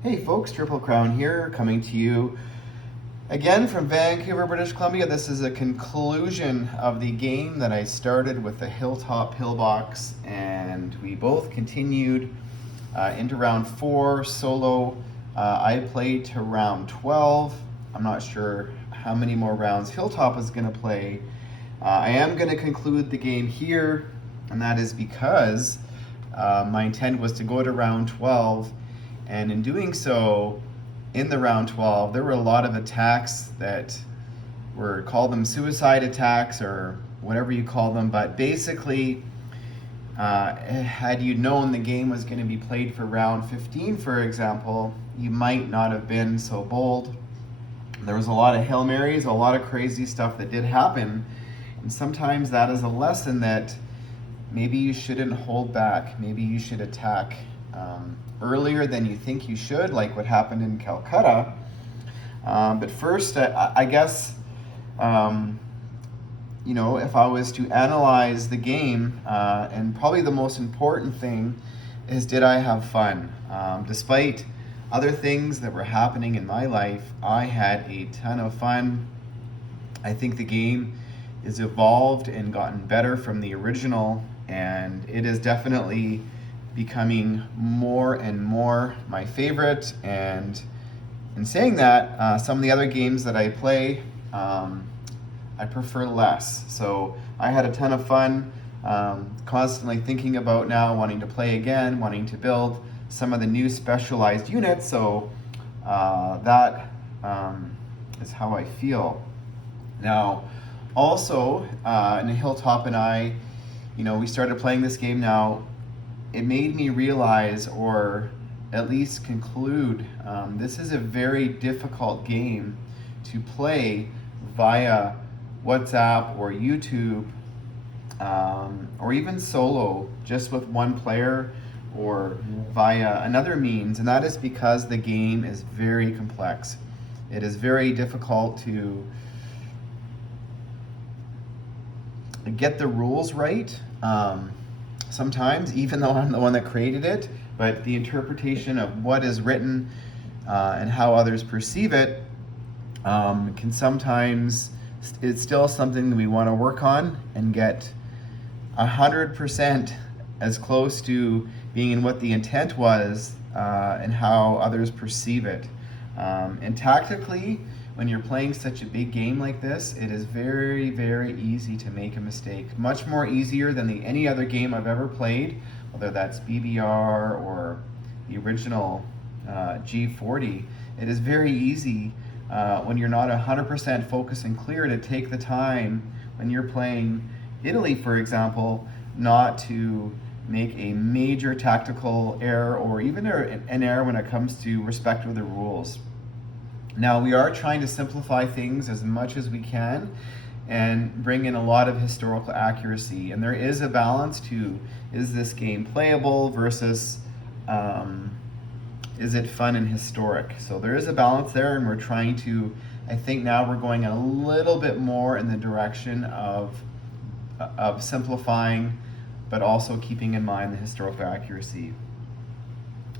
Hey folks, Triple Crown here, coming to you again from Vancouver, British Columbia. This is a conclusion of the game that I started with the Hilltop Pillbox, and we both continued into round 4 solo. I played to round 12. I'm not sure how many more rounds Hilltop is going to play. I am going to conclude the game here, and that is because my intent was to go to round 12. And in doing so, in the round 12, there were a lot of attacks that were, call them suicide attacks or whatever you call them, but basically, had you known the game was going to be played for round 15, for example, you might not have been so bold. There was a lot of Hail Marys, a lot of crazy stuff that did happen, and sometimes that is a lesson that maybe you shouldn't hold back. Maybe you should attack earlier than you think you should, like what happened in Calcutta. But first, I guess, if I was to analyze the game, and probably the most important thing is, did I have fun? Despite other things that were happening in my life, I had a ton of fun. I think the game is evolved and gotten better from the original, and it is definitely becoming more and more my favorite. And in saying that, some of the other games that I play, I prefer less. So I had a ton of fun, constantly thinking about now wanting to play again, wanting to build some of the new specialized units. So that is how I feel. Now, also, in Hilltop and I, we started playing this game now. It made me realize, or at least conclude, this is a very difficult game to play via WhatsApp or YouTube, or even solo, just with one player, or via another means. And that is because the game is very complex. It is very difficult to get the rules right. Sometimes, even though I'm the one that created it, but the interpretation of what is written and how others perceive it can sometimes, it's still something that we want to work on and get 100% as close to being in what the intent was and how others perceive it. And tactically, when you're playing such a big game like this, it is very, very easy to make a mistake. Much more easier than any other game I've ever played, whether that's BBR or the original G40. It is very easy when you're not 100% focused and clear to take the time when you're playing Italy, for example, not to make a major tactical error or even an error when it comes to respect of the rules. Now, we are trying to simplify things as much as we can and bring in a lot of historical accuracy. And there is a balance to, is this game playable versus is it fun and historic? So there is a balance there, and we're trying to, I think now we're going a little bit more in the direction of simplifying, but also keeping in mind the historical accuracy.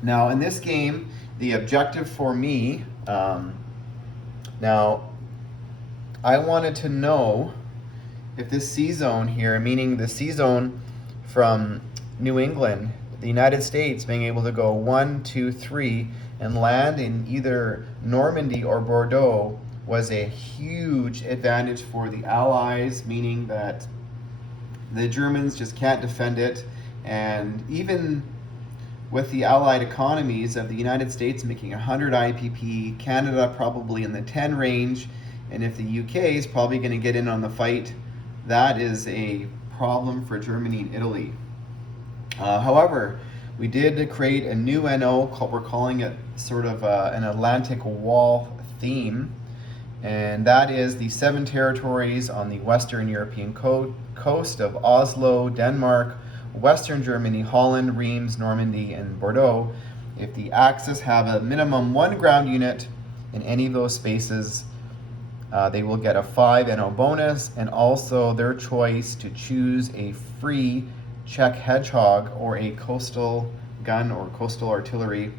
Now, in this game, the objective for me, now, I wanted to know if this C-zone here, meaning the C-zone from New England, the United States, being able to go 1, 2, 3, and land in either Normandy or Bordeaux was a huge advantage for the Allies, meaning that the Germans just can't defend it. And even with the allied economies of the United States making 100 IPP, Canada probably in the 10 range, and if the UK is probably going to get in on the fight, that is a problem for Germany and Italy. However, we did create a new NO, we're calling it sort of an Atlantic Wall theme, and that is the 7 territories on the Western European coast of Oslo, Denmark, Western Germany, Holland, Reims, Normandy, and Bordeaux. If the Axis have a minimum 1 ground unit in any of those spaces, they will get a 5 NO bonus, and also their choice to choose a free Czech Hedgehog or a coastal gun or coastal artillery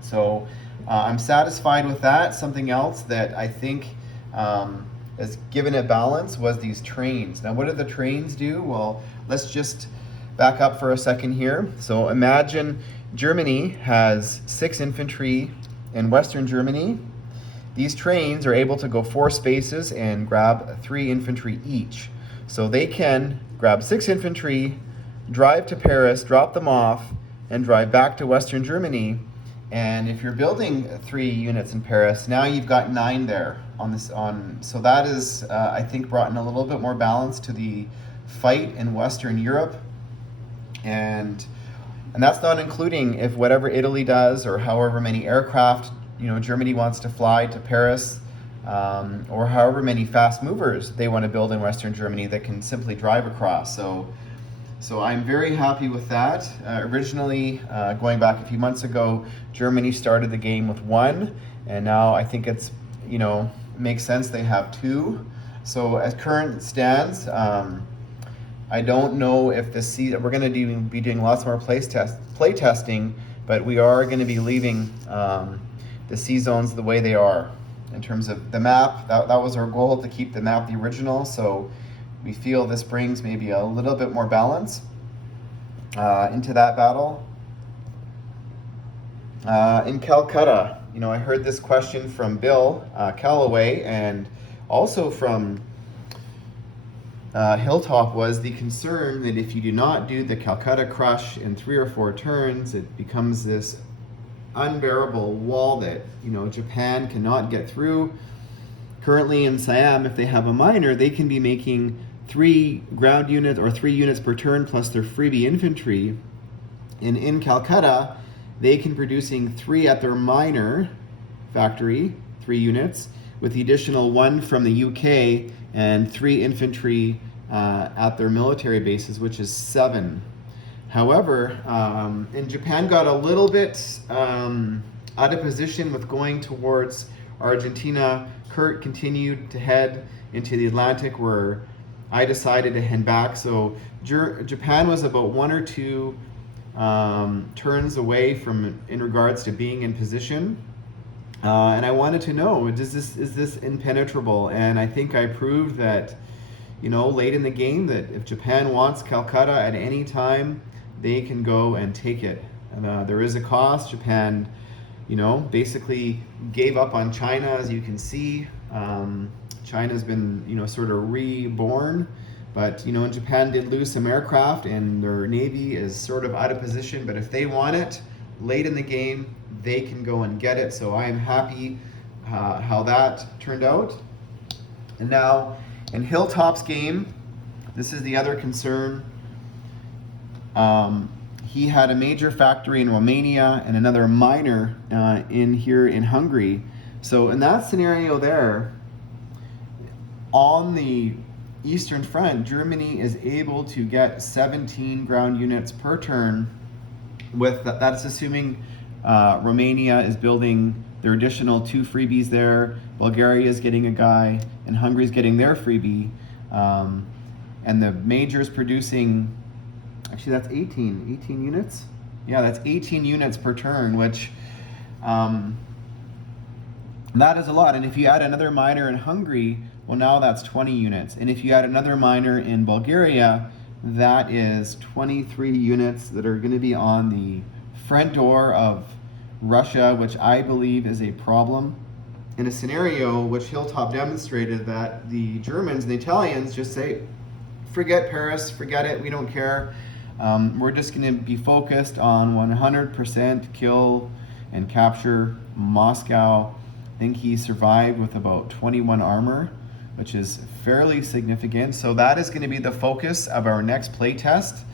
So I'm satisfied with that. Something else that I think has given it balance was these trains. Now, what do the trains do? Well, let's just back up for a second here. So imagine Germany has 6 infantry in Western Germany. These trains are able to go 4 spaces and grab 3 infantry each. So they can grab 6 infantry, drive to Paris, drop them off, and drive back to Western Germany. And if you're building 3 units in Paris, now you've got 9 there on this. So that is, I think, brought in a little bit more balance to the fight in Western Europe, and that's not including if whatever Italy does or however many aircraft Germany wants to fly to Paris, or however many fast movers they want to build in Western Germany that can simply drive across. So I'm very happy with that. Originally, going back a few months ago, Germany started the game with 1, and now I think it's, makes sense they have 2. So as current stands, I don't know if this season, we're going to be doing lots more play testing, but we are going to be leaving the C zones the way they are. In terms of the map, that was our goal, to keep the map the original. So we feel this brings maybe a little bit more balance into that battle. In Calcutta, I heard this question from Bill Calloway, and also from Hilltop, was the concern that if you do not do the Calcutta crush in 3 or 4 turns, it becomes this unbearable wall that Japan cannot get through. Currently in Siam, if they have a miner, they can be making 3 ground units or 3 units per turn plus their freebie infantry. And in Calcutta, they can producing 3 at their miner factory, 3 units, with the additional 1 from the UK and 3 infantry at their military bases, which is 7. However, and Japan got a little bit out of position with going towards Argentina. Kurt continued to head into the Atlantic, where I decided to head back. So Japan was about 1 or 2 turns away from in regards to being in position. And I wanted to know, is this impenetrable? And I think I proved that, late in the game, that if Japan wants Calcutta at any time, they can go and take it. There is a cost. Japan, basically gave up on China, as you can see. China's been, sort of reborn. But, Japan did lose some aircraft, and their Navy is sort of out of position. But if they want it late in the game, they can go and get it. So I am happy how that turned out. And now in Hilltop's game, this is the other concern. He had a major factory in Romania and another minor in Hungary. So in that scenario there, on the Eastern Front, Germany is able to get 17 ground units per turn. That's assuming Romania is building their additional 2 freebies there. Bulgaria is getting a guy, and Hungary is getting their freebie. And the major is producing, actually that's 18 units. Yeah, that's 18 units per turn, which that is a lot. And if you add another miner in Hungary, well, now that's 20 units. And if you add another miner in Bulgaria, that is 23 units that are going to be on the front door of Russia, which I believe is a problem. In a scenario which Hilltop demonstrated, that the Germans and the Italians just say, forget Paris, forget it, we don't care. We're just going to be focused on 100% kill and capture Moscow. I think he survived with about 21 armor, which is fairly significant. So that is going to be the focus of our next play test.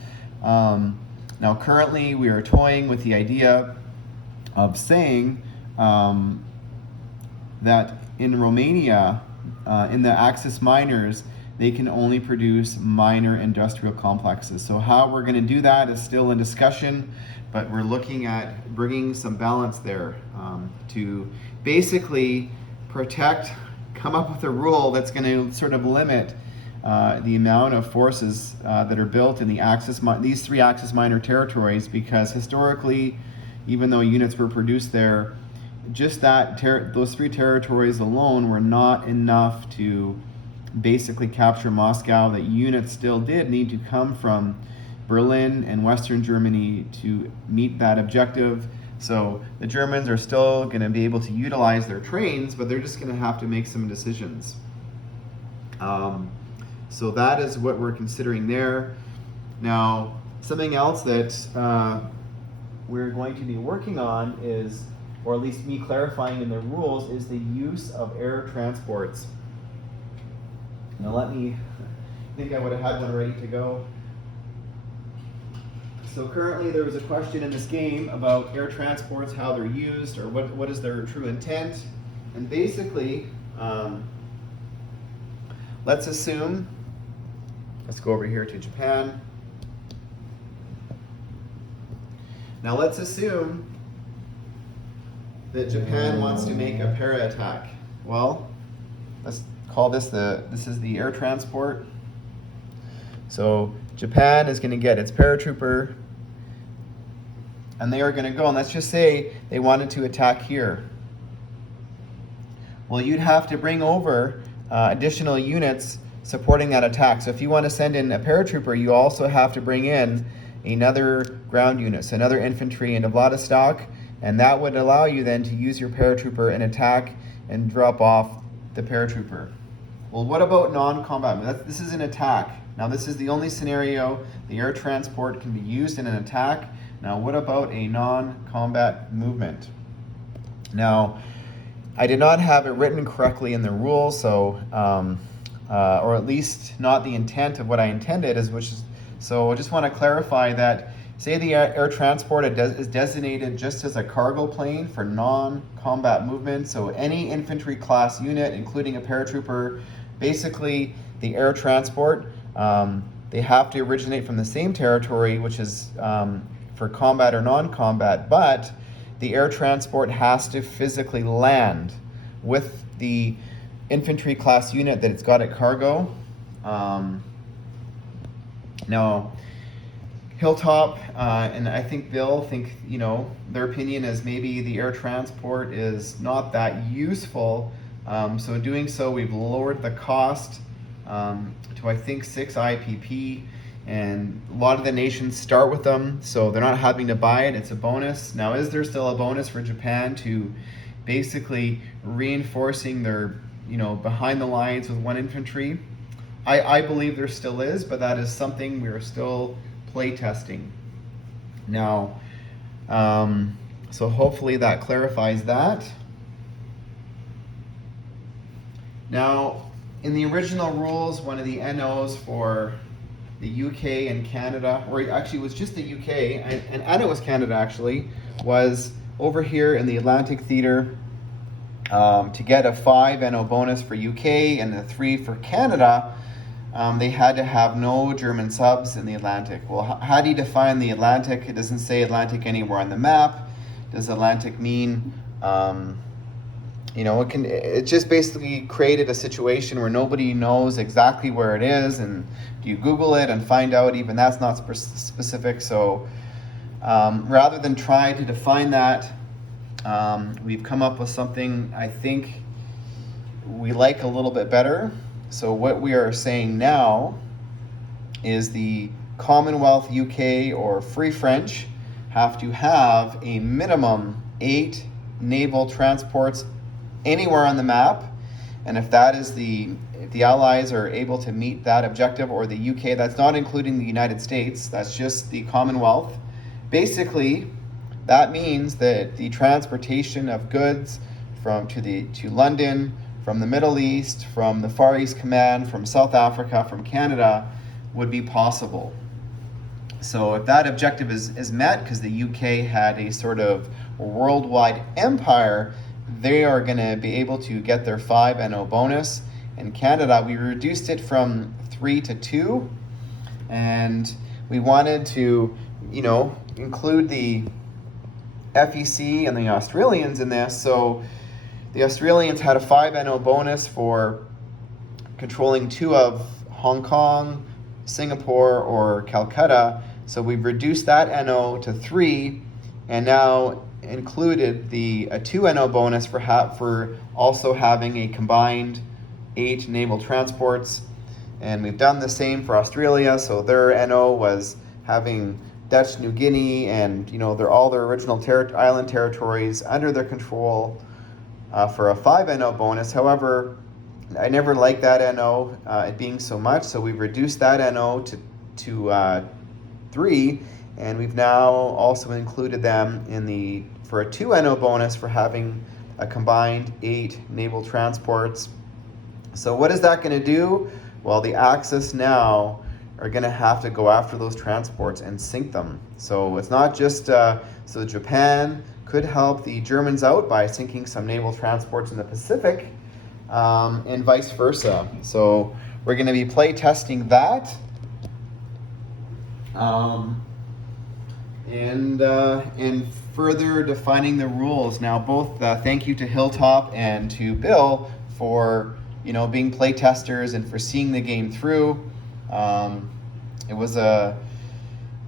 Now currently we are toying with the idea of saying that in Romania, in the Axis miners, they can only produce minor industrial complexes. So how we're going to do that is still in discussion, but we're looking at bringing some balance there to basically protect, come up with a rule that's going to sort of limit the amount of forces that are built in these 3 Axis minor territories, because historically, even though units were produced there, just those 3 territories alone were not enough to basically capture Moscow. That units still did need to come from Berlin and Western Germany to meet that objective. So the Germans are still going to be able to utilize their trains, but they're just going to have to make some decisions. So that is what we're considering there. Now, something else that we're going to be working on is, or at least me clarifying in the rules, is the use of air transports. Now I think I would have had one ready to go. So currently there was a question in this game about air transports, how they're used, or what is their true intent. And basically, let's assume, let's go over here to Japan. Now let's assume that Japan wants to make a para attack. Well, let's call this this is the air transport. So Japan is going to get its paratrooper, and they are going to go, and let's just say they wanted to attack here. Well, you'd have to bring over additional units supporting that attack. So if you want to send in a paratrooper, you also have to bring in another ground unit, so another infantry into Vladivostok, and that would allow you then to use your paratrooper and attack and drop off the paratrooper. Well, what about non-combat? This is an attack. Now this is the only scenario the air transport can be used in an attack. Now what about a non-combat movement? Now, I did not have it written correctly in the rules, so or at least not the intent of what I intended, so I just want to clarify that, say the air transport is designated just as a cargo plane for non-combat movement, so any infantry class unit, including a paratrooper, basically the air transport, they have to originate from the same territory, which is for combat or non-combat, but the air transport has to physically land with the infantry class unit that it's got at cargo. Now, Hilltop and I think Bill think, their opinion is maybe the air transport is not that useful. So in doing so, we've lowered the cost to I think 6 IPP, and a lot of the nations start with them, so they're not having to buy it. It's a bonus. Now, is there still a bonus for Japan to basically reinforcing their, behind the lines with 1 infantry? I believe there still is, but that is something we are still play testing. Now, so hopefully that clarifies that. Now, in the original rules, one of the NOs for the UK and Canada, or actually it was just the UK, and it was Canada actually, was over here in the Atlantic Theater, to get a 5 NO bonus for UK and a 3 for Canada, they had to have no German subs in the Atlantic. Well, how do you define the Atlantic? It doesn't say Atlantic anywhere on the map. Does Atlantic mean, it just basically created a situation where nobody knows exactly where it is, and do you Google it and find out even that's not specific. So rather than try to define that, we've come up with something I think we like a little bit better. So what we are saying now is the Commonwealth UK or Free French have to have a minimum 8 naval transports anywhere on the map, and if the Allies are able to meet that objective, or the UK, that's not including the United States, that's just the Commonwealth. Basically, that means that the transportation of goods to London, from the Middle East, from the Far East Command, from South Africa, from Canada, would be possible. So if that objective is met, because the UK had a sort of worldwide empire, they are going to be able to get their 5 NO bonus. In Canada, we reduced it from 3 to 2, and we wanted to, include the FEC and the Australians in this. So the Australians had a 5 NO bonus for controlling 2 of Hong Kong, Singapore, or Calcutta. So we've reduced that NO to 3, and now included a 2 NO bonus for also having a combined 8 naval transports. And we've done the same for Australia, so their NO was having Dutch New Guinea and all their original island territories under their control for a 5 NO bonus. However, I never liked that NO, it being so much, so we've reduced that NO to 3, and we've now also included them for a 2 NO bonus for having a combined 8 naval transports. So what is that going to do? Well, the Axis now are going to have to go after those transports and sink them. So it's not just, so Japan could help the Germans out by sinking some naval transports in the Pacific, and vice versa. So we're going to be play testing that. And further defining the rules. Now, both thank you to Hilltop and to Bill for being play testers and for seeing the game through. It was a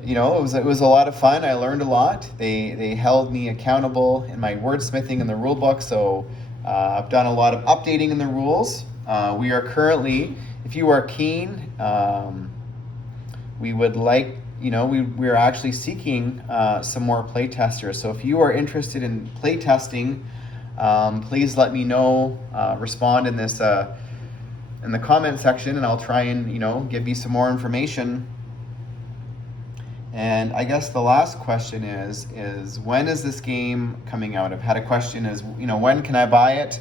lot of fun. I learned a lot. They held me accountable in my wordsmithing in the rule book. So I've done a lot of updating in the rules. We are currently, if you are keen, we would like, we're actually seeking some more play testers. So if you are interested in play testing, please let me know, respond in this in the comment section, and I'll try and give you some more information. And I guess the last question is when is this game coming out? I've had a question is, when can I buy it?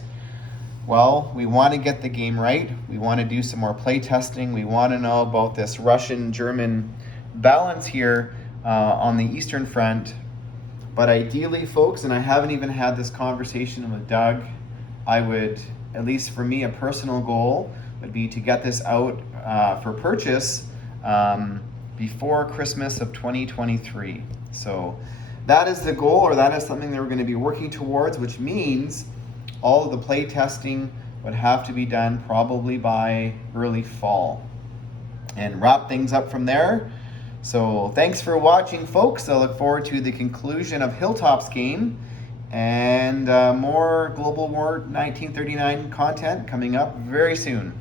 Well, we want to get the game right. We want to do some more play testing. We want to know about this Russian-German balance here on the Eastern Front. But ideally, folks, and I haven't even had this conversation with Doug, I would, at least for me, a personal goal would be to get this out for purchase before Christmas of 2023. So that is the goal, or that is something that we're going to be working towards, which means all of the play testing would have to be done probably by early fall and wrap things up from there. So thanks for watching, folks. I look forward to the conclusion of Hilltop's game and more Global War 1939 content coming up very soon.